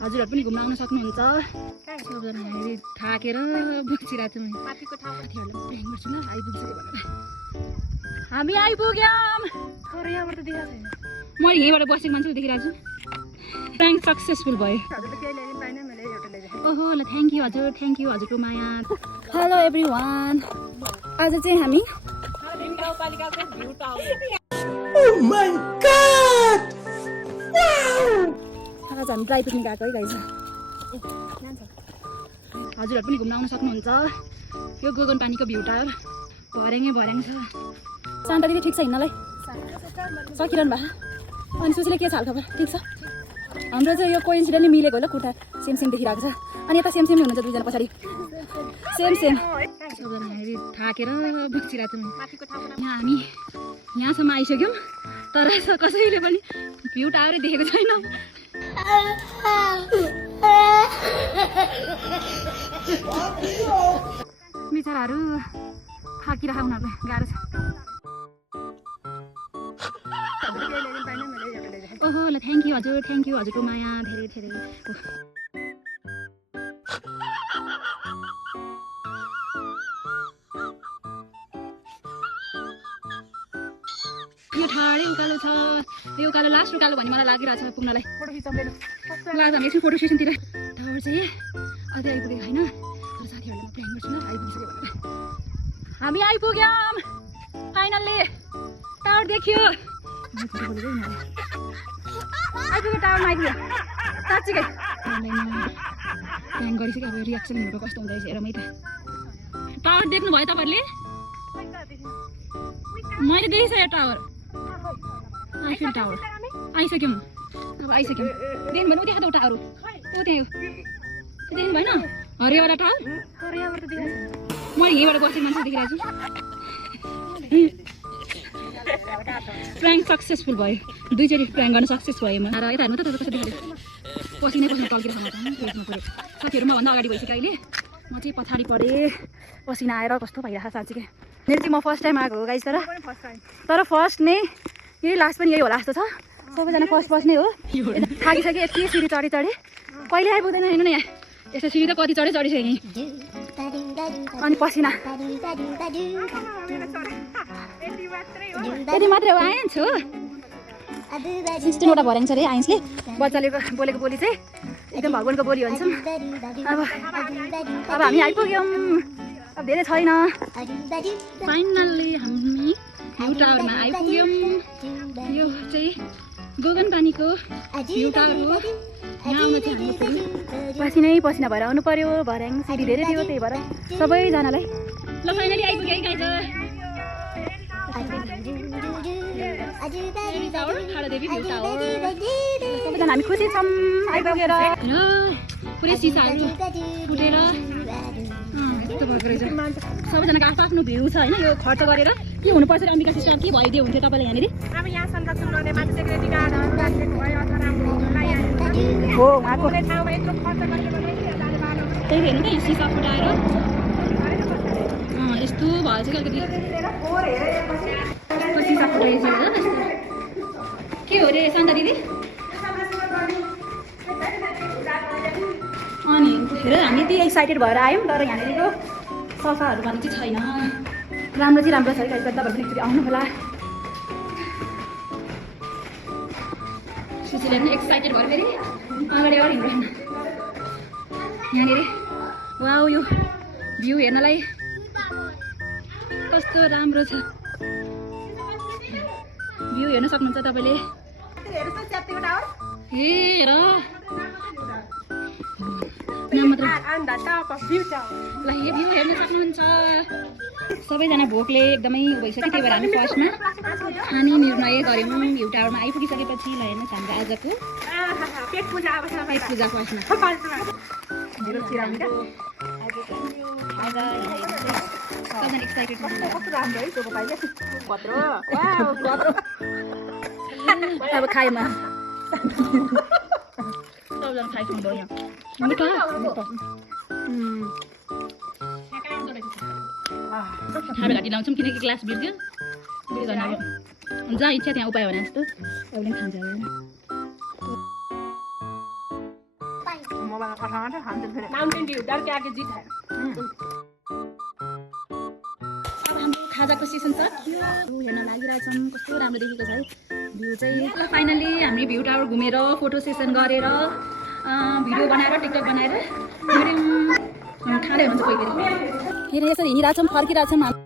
हजुरहरु पनि घुम्न आउन सक्नुहुन्छ। सबजना हामी थाकेर बसिरहेको छौँ। माथिको ठाउँहरुलाई प्रेम गर्छु ल आइपुग्छु भनेर। हामी आइपुग्यौं। तर यहाँबाट त देखाएको छैन। म यहीँबाट बसेको मान्छे देखिरहेको छु। प्र्याङ्क सक्सेसफुल भयो। ओहो ल थ्याङ्क यू हजुरको माया। हेलो एभ्रिवान, आज चाहिँ हामी गाउँपालिकाको view tower. Oh my god wow, आज हामी ड्राई पिकनिक गएको है गाइस। हजुरहरु पनि घुम्न आउन सक्नुहुन्छ। यो गोगन पानीको भ्यू टावर भर्याङ छ। शान्ता दिदी ठिक छ हिँड्नलाई? सकिरहनु भा। अनि सुशीले के छ हालखबर? ठिक छ। हाम्रो चाहिँ यो कोइन्सिडेन्टली मिलेको ल, खुट्टा सेम देखिरहेको छ। अनि यता सेम हुनुहुन्छ दुईजना पछाडि सेम। सबजना हामी थाकेर बसिरहेको छौँ। यहाँ हामी यहाँसम्म आइसक्यौँ, तर कसैले पनि भ्यू टावरै देखेको छैन। बिचराहरू थाकिरहेको उनीहरूलाई गाह्रो छ। ओहो ल थ्याङ्क यू हजुरको माया धेरै। यो ठाडै उकालो छ। यो उकालो लास्ट उकालो भन्ने मलाई लागिरहेछ पुग्नलाई। लाग्छ हामी एकछिन फोटो सेसनतिर। टावर चाहिँ अझै आइपुगेको छैन, तर साथीहरूलाई म प्रेम गर्छु ल आइपुगिसक्यो भनेर। हामी आइपुग्यौँ फाइनल्ली। टावर देखियो। आइपुग्यो टावरमा आइपुग्यो साँच्चीकै। प्लान गरिसक्यो, अब रियाक्सन हेरेको कस्तो हुँदो रहेछ हेरौँ है त। टावर देख्नुभयो तपाईँहरूले? मैले देखिसकेँ टावर। आइफिल टावर आइसक्यौँ। अब आइसक्यौँ। देख्नु भएन? ऊ त्यहाँ त टावर हो, ऊ त्यहाँ देख्नु भएन? हरियोवाला टावर। म यहीँबाट बसेको मान्छे देखिरहेको छु। प्र्याङ्क सक्सेसफुल भयो। दुईचोटि प्र्याङ्क गर्न सक्सेस भयो। म र यता हेर्नु त तपाईँ कसरी देखाएको पसिनै टल्केर समात्नु पेटमा पऱ्यो। साथीहरू मभन्दा अगाडि भइसक्यो अहिले, म चाहिँ पछाडि परेँ। पसिना आएर कस्तो भइरहेको छ साँच्चीकै। मेरो चाहिँ म फर्स्ट टाइम आएको हो गाइस, तर फर्स्ट नै यही लास्ट पनि यही होला जस्तो छ। सबैजना फर्स्ट नै हो। थाकिसक्यो, यति सिँढी चढेँ कहिले आइपुग्दैन हेर्नु न। यहाँ यस्तो सिँढी त कति चढिसक्यो यहीँ। अनि पसिना यति मात्रै हो। आइन्स हो 16वटा भर्याङ छ अरे आइन्सले। बच्चाले बोलेको बोली चाहिँ एकदम भगवान्को बोली भन्छ। अब हामी आइपुग्यौँ, अब धेरै छैन। फाइनल्ली हामी भ्यू टावरमा आइपुग्यौँ। यो चाहिँ गोगन पानीको भ्यू टावर हो। यहाँ आउन चाहिँ हाम्रो पसिना भएर आउनु पर्यो। भर्याङ सिँढी धेरै थियो, त्यही भएर सबैजनालाई ल फाइनली आइपुग्यो है गाइस। सबैजना हामी खुसी छौँ आइपुगेर। पुरै सिसाहरू फुटेर यस्तो भएको रहेछ। सबैजनाको आफ्नो भ्यू छ होइन। यो खर्च गरेर के हुनुपर्छ अम्बिका सिस्टर, के भइदियो हुन्थ्यो तपाईँलाई यहाँनिर? हो उहाँको त्यही हेर्नु त, यहाँ सिसा फुटाएर यस्तो भएछ कि अलिकति सिसा फुटाइछ होला त्यस्तो। के हो रे शान्ता दिदी? अनि हेर हामी त्यही एक्साइटेड भएर आयौँ, तर यहाँनिरको सफाहरू भन्ने चाहिँ छैन। राम्रो छ है गाइस, तपाईँहरू पनि एकचोटि आउनु होला। सुशीले पनि एक्साइटेड भएर फेरि अगाडि हिँड्दैन यहाँनिर। वाउ, यो भ्यू हेर्नलाई कस्तो राम्रो छ। भ्यू हेर्न सक्नुहुन्छ तपाईँले। हेर भ्यू हेर्न सक्नुहुन्छ। सबैजना भोकले एकदमै भइसक्यो, त्यही भएर हामी फर्स्टमा खाने निर्णय गऱ्यौँ। भ्यू टावरमा आइपुगिसकेपछि ल हेर्नुहोस् हाम्रो आजको पेट पूजा फर्स्टमा। सबजना एक्साइटेड छ। अब खाएमा सबजना खाइसक्नु भयो। मिठो खाएर घाँटी लाउँछौँ किनकि ग्लास बिर्क्यो। जहाँ इच्छा त्यहाँ उपाय भने जस्तो अहिले पनि खान्छ। मोबाइल कहाँ खान्छ फेरि माउंटेन व्यू डर के आगे जीत है अब हाम्रो खाजाको सेसन सकियो हेर्न लागिरहेछौँ कस्तो राम्रो देखेको छ है भ्यू चाहिँ फाइनली हामी भ्यू टावर घुमेर फोटो सेसन गरेर भिडियो बनाएर टिकटक बनाएर खाँदै हुनुहुन्छ कोही कोही हेर यसरी हिँडिरहेछौँ फर्किरहेछौँ